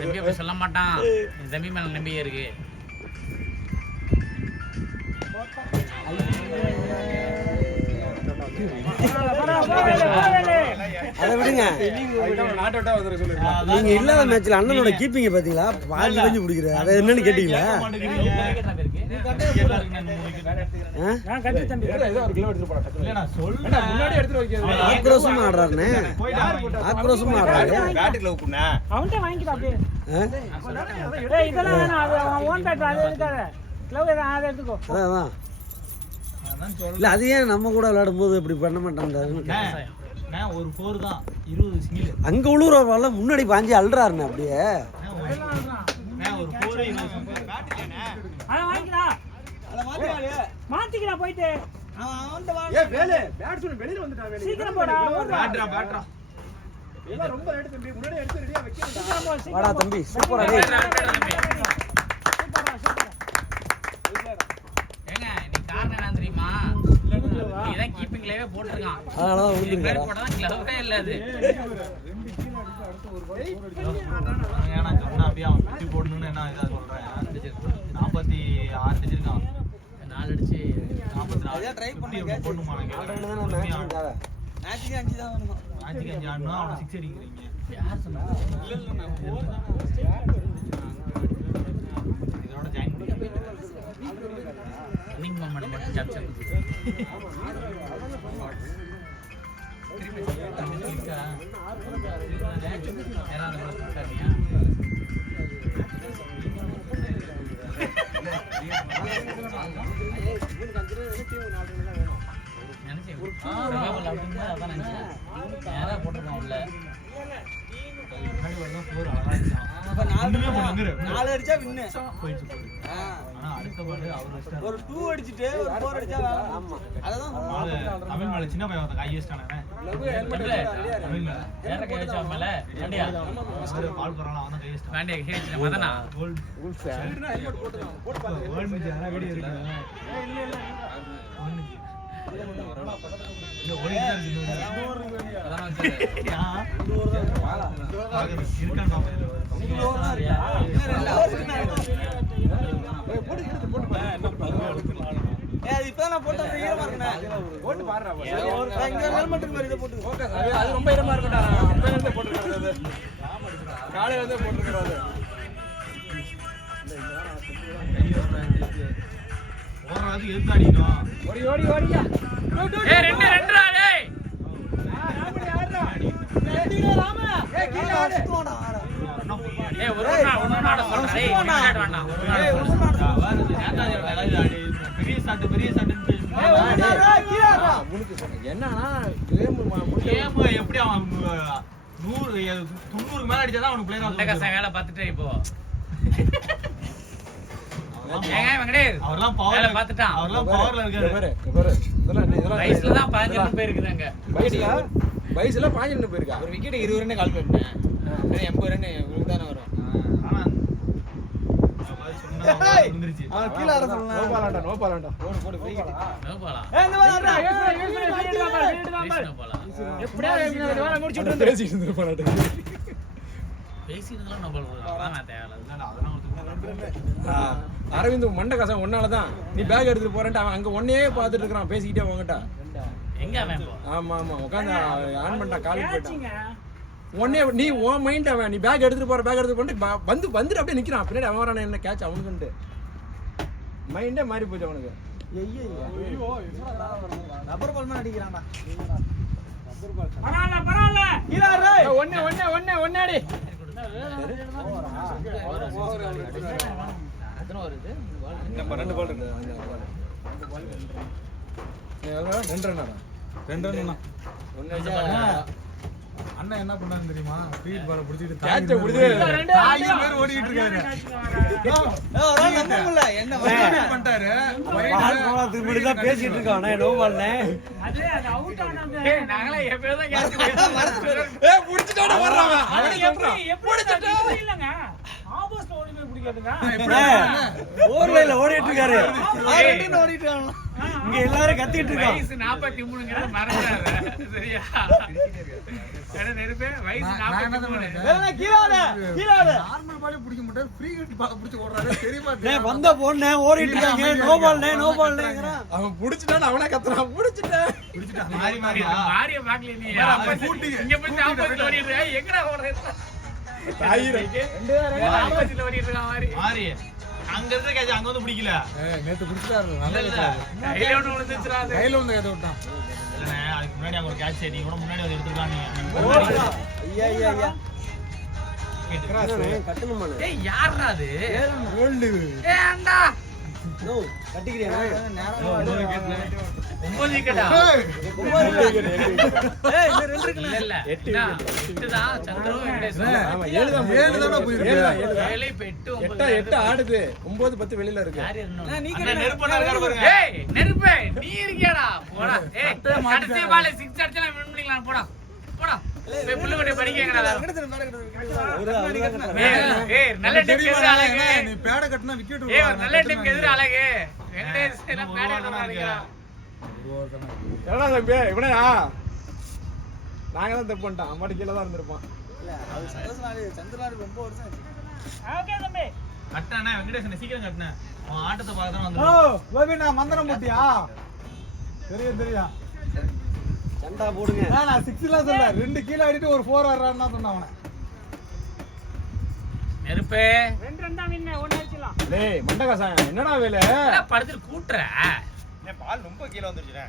தம்பி அப்படி சொல்ல மாட்டான். என் தம்பி மேல நம்பிக்கை இருக்கு. அதை விடுங்க. நீங்க இல்லாத மேட்ச்ல அண்ணனோட கீப்பிங்க பாத்தீங்களா, பாதி கொஞ்சம் பிடிக்கிறது. அதை என்னன்னு கேட்டீங்களா? ஆக்ரோஷமா ஆடுறாருண்ணே, ஆக்ரோஷமா ஆடுறாரு. இல்ல அது ஏன் நம்ம கூட விளையாடும் போது இப்படி பண்ண மாட்டாங்க? ஒரு 4 தான் 20 சிங்கிள் அங்க உழுவுற வாழ முன்னாடி பாஞ்சி அல்றாருண்ணே அப்படியே. ஒரு 4 20 சிங்கிள் அத வாங்கிடா, அத மாத்திக்கடா போயிடு. ஏய் வேலே பேட்ஸ்மேன் வெளியில வந்துட்டா. வேலே சீக்கிரம் போடா, பேட்ரா எல்லாம் ரொம்ப ரைட் தம்பி, முன்னாடி எடுத்து ரெடியா வைக்கணும். வாடா தம்பி, சூப்பரா டேய். ஏங்க நீ காரணம் என்ன தெரியுமா? நீதான் கீப்பிங்லவே போட்டுருக்கான். அதனால தான் விழுந்துங்கடா. போட்டா கிளவே இல்ல அது. ஏன்னா சொன்னா அப்படியே அவன் குட்டி போடணும்னு என்ன இதா சொல்றேன். 46 அடிச்சிருக்கான். 4 அடிச்சு 44 ட்ரை பண்ணி போடணுமா? மேட்ச்க்கு 5 தான் வேணும். மேட்ச்க்கு 5 ஆடணும். அவன் 6 அடிக்கிறீங்க. யார் சொன்னா? இல்ல நான் இதோட ஜாயின் பண்ணி இன்னிங் மொமெண்ட் மட்டும் கேப்சர் பண்ணு. நாலு அடிச்சா வின்னு. ஒரு 2 அடிச்சிட்டு ஒரு 4 அடிச்சா ஆமா. அததான் தமிழ் மேல சின்ன பையன் வந்து கையேஸ்டானே. தமிழ் மேல வேற கை வச்சா மேல வண்டியா பால் கரலாம் அவன் கையேஸ்டான். வண்டியா கேட்சி மதனா கோல்ட் சைடுனா ஹெல்மெட் போட்டு வேர்ல்ட் மேட்ச் யாரா கடி இருக்கு. இல்ல இல்ல ஓடிட்டே இருக்கு. அதான் வந்து இருக்கான் அது இப்ப நான் போட்டு ஈரமா இருக்கேன். போட்டு பாறடா. ஒரு ஹெல்மெட் மாதிரி இத போட்டு. ஓகே அது ரொம்ப ஈரமா இருக்குடா. அப்பவே வந்து போட்டுக்கறது. காலையில வந்து போட்டுக்கறது. ஓடுறது எதுக்கு அடிக்கணும்? ஓடி ஓடி ஓடியா. ஏய் ரெண்டு ரெண்டுடா டேய். ராமா. ஏய் கீழ ஆடு. ஏய் ஒரு ஒண்ணு ஆட சொல்றேன். ஏய் ஆட வேண்டாம். ஏய் ஒண்ணு ஆடு. பெரிய சாட்டு கீழ ஆடுடா. முனுக்கு சொன்னேன். என்னன்னா கேம் எப்படி அவன் 100 90 மேல அடிச்சாதான் அவனுக்கு பிளேயர் அந்த கச வேலை பார்த்துட்டே இப்போ. ஏங்க வெங்கடேஷ் அவர்லாம் பவர்ல பார்த்துட்டான். அவர்லாம் பவர்ல இருக்காரு. பாரு இதெல்லாம் வயசுல தான் 15 பேர் இருக்குதாங்க. வயசுல 15 பேர் இருக்கா. ஒரு விக்கெட் 20 ரன் கால் பண்ணேன். 80 ரன் உங்களுக்கு தான வரும். ஆனா வந்துருச்சு. கீழ ஆட சொன்னா. நோ பாலாண்டா. போடு விக்கெட். நோபாலா ஏய் இந்த வாடா. நோபாலா எப்படியா வேற முடிச்சிட்டு வந்து பேசிட்டு இருந்து பாலாண்டா. பேசினதுலாம் நோபாலா அதான் தேவல. அதெல்லாம் அரவிந்த் மண்ட கசம் ஒன்னாலதான் நீ பேக் எடுத்துட்டு போறேன்ட்டு அவன் அங்க ஒன்னே பாத்துட்டு இருக்கான் பேசிக்கிட்டே வாங்கட்டா. எங்க அவன் இப்போ? ஆமா ஆமா உட்காந்து ஆன் பண்ணா காலேஜ் போயிட்டான். ஒன்னே நீ உன் மைண்ட் அவன் நீ பேக் எடுத்துட்டு போற பேக் எடுத்து போட்டு வந்துட்டு அப்படியே நிக்கிறான். பின்னாடி அவன் வரான என்ன கேட்ச் அவனுக்குண்டு மைண்டே மாறி போச்சு அவனுக்கு. ரப்பர் பால் மாதிரி அடிக்கிறான்டா. பரவாயில்ல கீழ ஆடு. ஒன்னே அடி. எத்தனை வருது? நம்ம 2 பால் இருக்கு. 2 ரன். 2 ரன். அண்ணன் என்ன பண்ணான்னு தெரியுமா? ஃபீல்ட் பால புடிச்சிட்டு கேட்ச் புடிச்சு தாயி பேர் ஓடிட்டு இருக்காரு. ஒரு நம்ப முடியல என்ன பண்ணிட்டாரு. பால் போறதுக்கு முன்னாடி தான் பேசிட்டு இருக்கானே நோ பால்னே. அது அவுட் ஆனது. ஏய் நாங்களே எப்பவே தான் கேட்ச் ஏய் புடிச்சிட்டோட வர்றாங்க. அது எப்படி இல்லங்க. ஆபோஸ்ல ஓடி போய் பிடிக்கிறதுங்க. ஓவர் லைன்ல ஓடிட்டு இருக்காரு. ஆ, ரெண்டு ஓடிட்டு இருக்காங்க. இங்க எல்லாரும் கத்திட்டு இருக்கான். வயசு 43ங்கிறது மறந்துடாத. சரியா? ஏன்னா நெருப்பே வயசு 43. நார்மல் பாடி பிடிக்க மாட்டாரு ஃப்ரீ ஹிட் பிடிச்சு ஓடுறாரு தெரியுமா டேய் வந்த போனே ஓடிட்டு இருக்காங்க. நோ பால்ங்கறான். அவன் புடிச்சிட்டான் அவனே கத்துறான் புடிச்சிட்டேன். மாறி மாறியா மாரிய பாக்கல நீ. இங்க போய் ஆப்போசிட்ல ஓடிட்டு இருக்க. எங்கடா ஓடுற? தாயிரே. 2 ஓடிட்டு இருக்க மாதிரி. மாறி அங்க இருந்த கேட்ச் அங்க வந்து பிடிக்கல நேத்து புடிச்சிட்டாரு. இல்ல இல்ல கையில ஒண்ணு விழுந்துச்சுடா அது. கையில வந்து ஏதோ விட்டான். இல்லண்ணே அதுக்கு முன்னாடி அங்க ஒரு கேட்ச் நீ கூட முன்னாடி வந்து எடுத்துக்கலாம் நீங்க ஐயா கேட்டு கட்டணுமா? ஏய் யாரடா அது? கோல்டு. ஏய் அண்டா. நோ கட்டிக்கிறியா? 9 விக்கெட்டா? ஏய் இந்த ரெண்டு இருக்குல. இல்ல இல்ல. 8 தான் சந்திரன் வெங்கடேஷ். ஆமா 7 தான் போயிருக்கு. 7 இப்ப 8 8 ஆடுது. 9 10 வெளியில இருக்கு. யார் இருந்தா? நீ அண்ணா நெருப்பண்ணா இருக்காரு பாருங்க ஏய் நெருப்பே நீ இருக்கியாடா? போடா. ஏய் கடைசி பால் 6 அடிச்சா வின் பண்ணிக்கலாம் போடா. போடா. போய் புள்ளுகட்டை படிக்கங்கடா. ஏய் நல்ல டீம் எதிர அழகு. நீ பேட கட்டினா விக்கெட் ஏய் ஒரு நல்ல டீம் எதிர அழகு. வெங்கடேஷ் எல்லாம் பேட் எடுக்கறாங்க. என்னடா தம்பி இவனையா? நாங்க தான் தப்பு பண்ணிட்டோம். அம்மாடி கீழ தான் இருந்திருப்பான். இல்ல அது சந்திரனாரி ரொம்ப வருஷம் ஆச்சு. ஓகே தம்பி. கட்டானே வெங்கடேஷன் சீக்கிரம் கட்டினேன் அவன் ஆட்டத்தை பார்த்து தான் ஓ வந்து கோபி நான் மந்திரம் போட்டியா தெரியும் சண்டா போடுங்க. நான் 6 எல்லாம் சொல்ல 2 கீழ அடிட்டு ஒரு 4 ஆடுறான்னு சொன்னான் அவன் நெருப்பே 2 ரன் தான் வின். 1 அடிச்சலாம். டேய் மண்டகாசன் என்னடா வேலை? படுத்து கூட்ற. பால் ரொம்ப கீழ வந்துருச்சுடே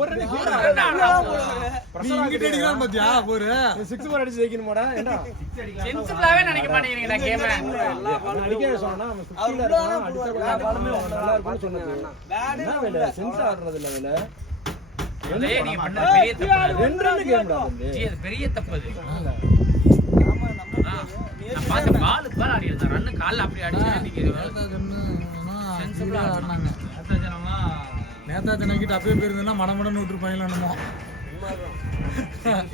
ஒரு ரன் கீழ. நீ இங்கிட்ட அடிக்கிறான் பாத்தியா ஒரு 6 பால் அடிச்சு ஜெயிக்கணுமாடா? ஏண்டா சென்சிபிளாவே நினைக்க மாட்டேங்கிறீங்கடா கேம். நான் அடிக்க சொன்னா அவன் 50ல இருக்கான். அடிச்சா கூட நல்லா இருக்கும்னு சொன்னது. என்ன வேலை? சென்ஸ் ஆடுறது இல்ல வேலை. அதே நீங்க பண்ண பெரிய தப்பு. 2 ரன் கேம்டா தம்பி. ஜி அது பெரிய தப்பு அது. நான் பார்த்த பாலுக்கு பால் ஆடி இருந்தா ரன் கால்ல அப்படி அடிச்சா நீங்க சென்சிபிளா ஆடுனாங்க. நேதா தினக்கிட்ட அப்பயே போயிருந்தா மடமடன்னு விட்டுருப்பாங்களோ என்னமோ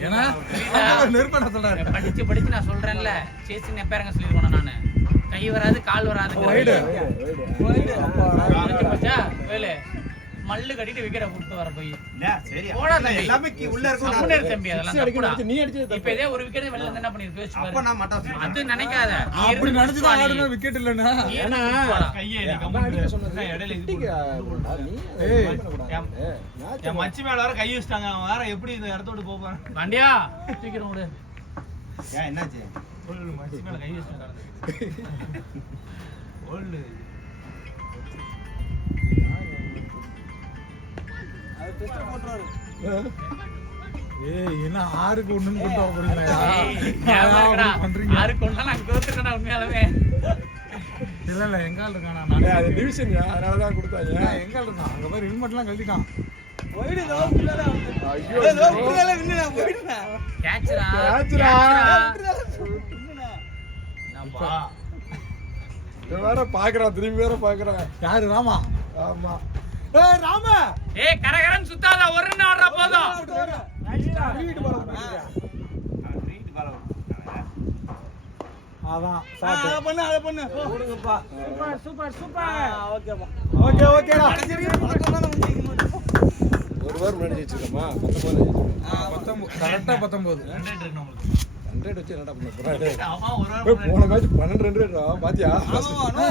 ஏன்னா நெருப்பண்ண சொல்றாரு படிச்சு நான் சொல்றேன்ல சேசிங் எப்பேரங்க சொல்லிருக்கோம் நானு. கை வராது கால் வராது. வேலு மல்லு கட்டிட்டு விக்கெட்ட போட்டு வர போய் போடா தம்பி. எல்லாமே உள்ள இருக்கும். சமுனர் தம்பி அதெல்லாம் தப்புடா. நீ அடிச்சது இப்ப இதே ஒரு விக்கெட் வெளில வந்து என்ன பண்ணிருக்கு யோசிச்சு பாரு. அப்ப நான் மாட்டேன் அது நினைக்காத. நீ அப்படி இருந்து நினைச்சு தான் பாரு. ஆடுனா விக்கெட் இல்லன்னா ஏன்னா போடா. கையே நீ அதான் அடிக்க கம்பெனி சொன்னது. இடையில இது குட்டிக்கு போடு. நீ ஏய். என் மச்சி மேல வர கை வச்சிட்டாங்க அவன் வேற எப்படி இந்த இடத்தோட போவான் பாண்டியா சீக்கிரம் விடு. என்னாச்சு மச்சி மேல கை வச்சிட்டாங்க ஓல்டு அது டெஸ்ட் போட்றாரு. ஏய் என்ன 6க்கு 1ன்னு கொண்டு வர போறீங்களா ஏய், ஞாபகம் இருக்கடா. பண்றீங்க யாரு கொண்டா நான் தோத்துட்டேன்டா உண்மையாலுமே. இல்ல இல்ல எங்கால இருக்கானா நான் அது டிவிஷன் அதனால தான் கொடுத்தாங்க. எங்கால இருக்கான் அங்க பாரு ஹெல்மெட்லாம் கழட்டிட்டான் போயிடு நோ புள்ளல வந்து. ஐயோ. ஏய் நோ புள்ளல வின்னு நான் போயிடுறேன். கேட்ச்டா. கேட்ச்டா. வின்னுடா. என்னப்பா இவன் வேற பாக்குறான் திரும்பி வேற பாக்குறான். யாரு ராமா ஆமா ஏய் ராமா ஏய் கரகரன்னு சுத்தாத ஒரு ரன் ஆடுறா போதும். வீட்டு பால அதான் அத பண்ணு போடுங்கப்பா. Super super. ஓகேப்பா. ஓகே ஓகேடா பழக்கம் தான வந்து இங்க. ஒரு வாரம் முன்னாடி ஜெயிச்சிருக்கோமா 19 கரெக்டா 19 100 இருக்கு நம்மளுக்கு 100 வச்சு என்னடா பண்ண போறாரு? ஆமா ஒரு வாரம் போன மேட்ச் 12 ரன் பாத்தியா? ஆமா நோ